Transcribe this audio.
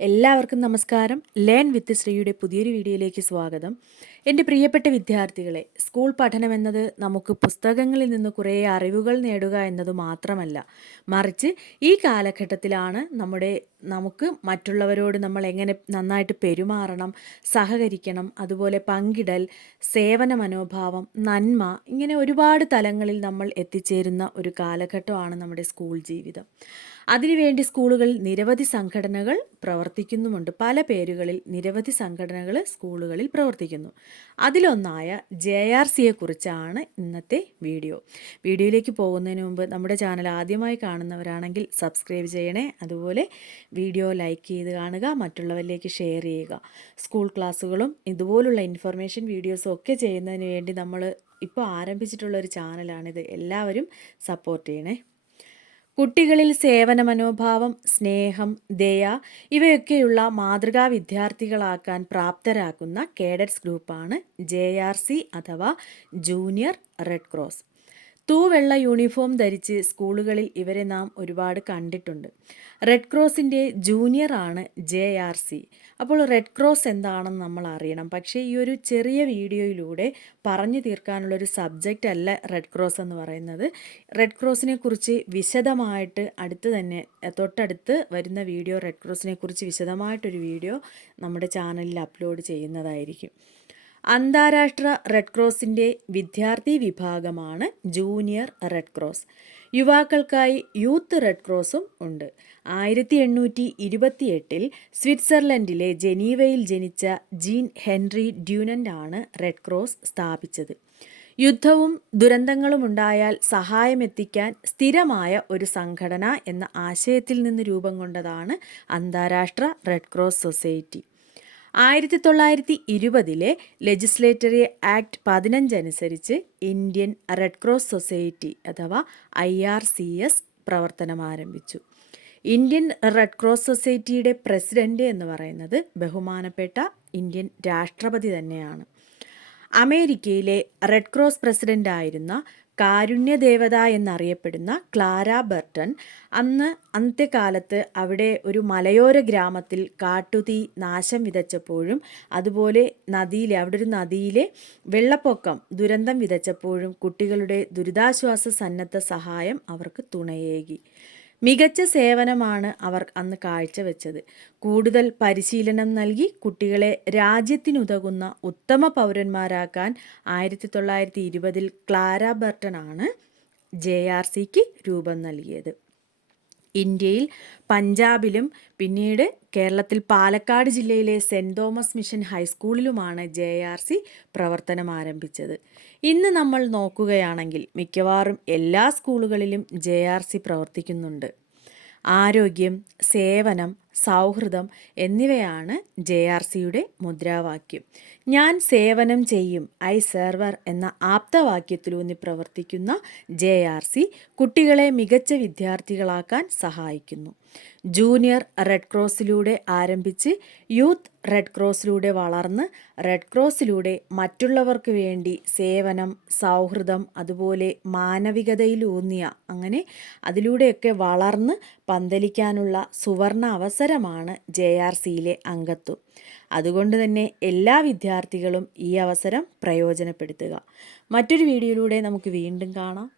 എല്ലാവർക്കും നമസ്കാരം. Learn with ശ്രീയുടെ പുതിയൊരു വീഡിയോയിലേക്ക് സ്വാഗതം. എന്റെ പ്രിയപ്പെട്ട വിദ്യാർത്ഥികളെ സ്കൂൾ പഠനമെന്നത് നമുക്ക് പുസ്തകങ്ങളിൽ നിന്ന് കുറേ അറിവുകൾ നേടുക എന്നത് മാത്രമല്ല. മറിച്ച് ഈ കാലഘട്ടത്തിലാണ് നമ്മുടെ നമുക്ക് മറ്റുള്ളവരോട് നമ്മൾ എങ്ങനെ നന്നായിട്ട് പെരുമാറണം സഹകരിക്കണം അതുപോലെ പങ്കിടൽ സേവന മനോഭാവം നന്മ ഇങ്ങനെ ഒരുപാട് തലങ്ങളിൽ നമ്മൾ എത്തിച്ചേരുന്ന ഒരു കാലഘട്ടമാണ് നമ്മുടെ സ്കൂൾ ജീവിതം. അതിനുവേണ്ടി സ്കൂളുകളിൽ നിരവധി സംഘടനകൾ പ്രവർത്തിക്കുന്നുമുണ്ട്. പല പേരുകളിൽ നിരവധി സംഘടനകൾ സ്കൂളുകളിൽ പ്രവർത്തിക്കുന്നു. അതിലൊന്നായ ജെ ആർ സിയെ കുറിച്ചാണ് ഇന്നത്തെ വീഡിയോ. വീഡിയോയിലേക്ക് പോകുന്നതിന് മുമ്പ് നമ്മുടെ ചാനൽ ആദ്യമായി കാണുന്നവരാണെങ്കിൽ സബ്സ്ക്രൈബ് ചെയ്യണേ. അതുപോലെ വീഡിയോ ലൈക്ക് ചെയ്ത് കാണുക മറ്റുള്ളവരിലേക്ക് ഷെയർ ചെയ്യുക. സ്കൂൾ ക്ലാസ്സുകളും ഇതുപോലുള്ള ഇൻഫർമേഷൻ വീഡിയോസും ഒക്കെ ചെയ്യുന്നതിന് വേണ്ടി നമ്മൾ ഇപ്പോൾ ആരംഭിച്ചിട്ടുള്ള ഒരു ചാനലാണിത്. എല്ലാവരും സപ്പോർട്ട് ചെയ്യണേ. കുട്ടികളിൽ സേവന മനോഭാവം സ്നേഹം ദയ ഇവയൊക്കെയുള്ള മാതൃകാ വിദ്യാർത്ഥികളാക്കാൻ പ്രാപ്തരാക്കുന്ന കേഡറ്റ്സ് ഗ്രൂപ്പാണ് ജെ ആർ സി അഥവാ ജൂനിയർ റെഡ് ക്രോസ്. തൂവെള്ള യൂണിഫോം ധരിച്ച് സ്കൂളുകളിൽ ഇവരെ നാം ഒരുപാട് കണ്ടിട്ടുണ്ട്. റെഡ് ക്രോസിന്റെ ജൂനിയർ ആണ് ജെ ആർ സി അപ്പോൾ റെഡ് ക്രോസ് എന്താണെന്ന് നമ്മൾ അറിയണം. പക്ഷേ ഈ ഒരു ചെറിയ വീഡിയോയിലൂടെ പറഞ്ഞു തീർക്കാനുള്ളൊരു സബ്ജക്റ്റ് അല്ല റെഡ് ക്രോസ് എന്ന് പറയുന്നത്. റെഡ് ക്രോസിനെ കുറിച്ച് വിശദമായിട്ട് അടുത്ത് തന്നെ തൊട്ടടുത്ത് വരുന്ന വീഡിയോ റെഡ് ക്രോസിനെ കുറിച്ച് വിശദമായിട്ടൊരു വീഡിയോ നമ്മുടെ ചാനലിൽ അപ്ലോഡ് ചെയ്യുന്നതായിരിക്കും. അന്താരാഷ്ട്ര റെഡ് ക്രോസിന്റെ വിദ്യാർത്ഥി വിഭാഗമാണ് ജൂനിയർ റെഡ് ക്രോസ്. യുവാക്കൾക്കായി യൂത്ത് റെഡ് ക്രോസും ഉണ്ട്. ആയിരത്തി എണ്ണൂറ്റി ഇരുപത്തിയെട്ടിൽ സ്വിറ്റ്സർലൻഡിലെ ജനീവയിൽ ജനിച്ച ജീൻ ഹെൻറി ഡ്യൂനന്റ് ആണ് റെഡ് ക്രോസ് സ്ഥാപിച്ചത്. യുദ്ധവും ദുരന്തങ്ങളും ഉണ്ടായാൽ സഹായമെത്തിക്കാൻ സ്ഥിരമായ ഒരു സംഘടന എന്ന ആശയത്തിൽ നിന്ന് രൂപം കൊണ്ടതാണ് അന്താരാഷ്ട്ര റെഡ് ക്രോസ് സൊസൈറ്റി. ആയിരത്തി തൊള്ളായിരത്തി ഇരുപതിലെ ലെജിസ്ലേറ്ററി ആക്ട് പതിനഞ്ച് അനുസരിച്ച് ഇന്ത്യൻ റെഡ് ക്രോസ് സൊസൈറ്റി അഥവാ ഐ ആർ സി എസ് പ്രവർത്തനം ആരംഭിച്ചു ഇന്ത്യൻ റെഡ് ക്രോസ് സൊസൈറ്റിയുടെ പ്രസിഡന്റ് എന്ന് പറയുന്നത് ബഹുമാനപ്പെട്ട ഇന്ത്യൻ രാഷ്ട്രപതി തന്നെയാണ്. അമേരിക്കയിലെ റെഡ് ക്രോസ് പ്രസിഡന്റ് ആയിരുന്ന കാരുണ്യദേവത എന്നറിയപ്പെടുന്ന ക്ലാര ബർട്ടൺ അന്ന് അന്ത്യകാലത്ത് അവിടെ ഒരു മലയോര ഗ്രാമത്തിൽ കാട്ടുതീ നാശം വിതച്ചപ്പോഴും അതുപോലെ നദിയിലെ അവിടെ ഒരു നദിയിലെ വെള്ളപ്പൊക്കം ദുരന്തം വിതച്ചപ്പോഴും കുട്ടികളുടെ ദുരിതാശ്വാസ സന്നദ്ധ സഹായം അവർക്ക് തുണയേകി. മികച്ച സേവനമാണ് അവർ അന്ന് കാഴ്ചവെച്ചത്. കൂടുതൽ പരിശീലനം നൽകി കുട്ടികളെ രാജ്യത്തിനുതകുന്ന ഉത്തമ പൗരന്മാരാക്കാൻ ആയിരത്തി തൊള്ളായിരത്തി ഇരുപതിൽ ക്ലാര ബർട്ടൺ ആണ് ജെ ആർ സിക്ക് രൂപം നൽകിയത്. ഇന്ത്യയിൽ പഞ്ചാബിലും പിന്നീട് കേരളത്തിൽ പാലക്കാട് ജില്ലയിലെ സെന്റ് തോമസ് മിഷൻ ഹൈസ്കൂളിലുമാണ് ജെ ആർ സി പ്രവർത്തനം ആരംഭിച്ചത്. ഇന്ന് നമ്മൾ നോക്കുകയാണെങ്കിൽ മിക്കവാറും എല്ലാ സ്കൂളുകളിലും ജെ ആർ സി പ്രവർത്തിക്കുന്നുണ്ട്. ആരോഗ്യം സേവനം സൗഹൃദം എന്നിവയാണ് ജെ ആർ സിയുടെ മുദ്രാവാക്യം. ഞാൻ സേവനം ചെയ്യും ഐ സെർവർ എന്ന ആപ്തവാക്യത്തിലൂന്നി പ്രവർത്തിക്കുന്ന ജെ ആർ സി കുട്ടികളെ മികച്ച വിദ്യാർത്ഥികളാക്കാൻ സഹായിക്കുന്നു. ജൂനിയർ റെഡ് ക്രോസിലൂടെ ആരംഭിച്ച് യൂത്ത് റെഡ് ക്രോസിലൂടെ വളർന്ന് റെഡ് ക്രോസിലൂടെ മറ്റുള്ളവർക്ക് വേണ്ടി സേവനം സൗഹൃദം അതുപോലെ മാനവികതയിലൂന്നിയ അങ്ങനെ അതിലൂടെയൊക്കെ വളർന്ന് പന്തലിക്കാനുള്ള സുവർണ അവസരമാണ് ജെ ആർ സിയിലെ അംഗത്വം. അതുകൊണ്ട് തന്നെ എല്ലാ വിദ്യാർത്ഥികളും ഈ അവസരം പ്രയോജനപ്പെടുത്തുക. മറ്റൊരു വീഡിയോയിലൂടെ നമുക്ക് വീണ്ടും കാണാം.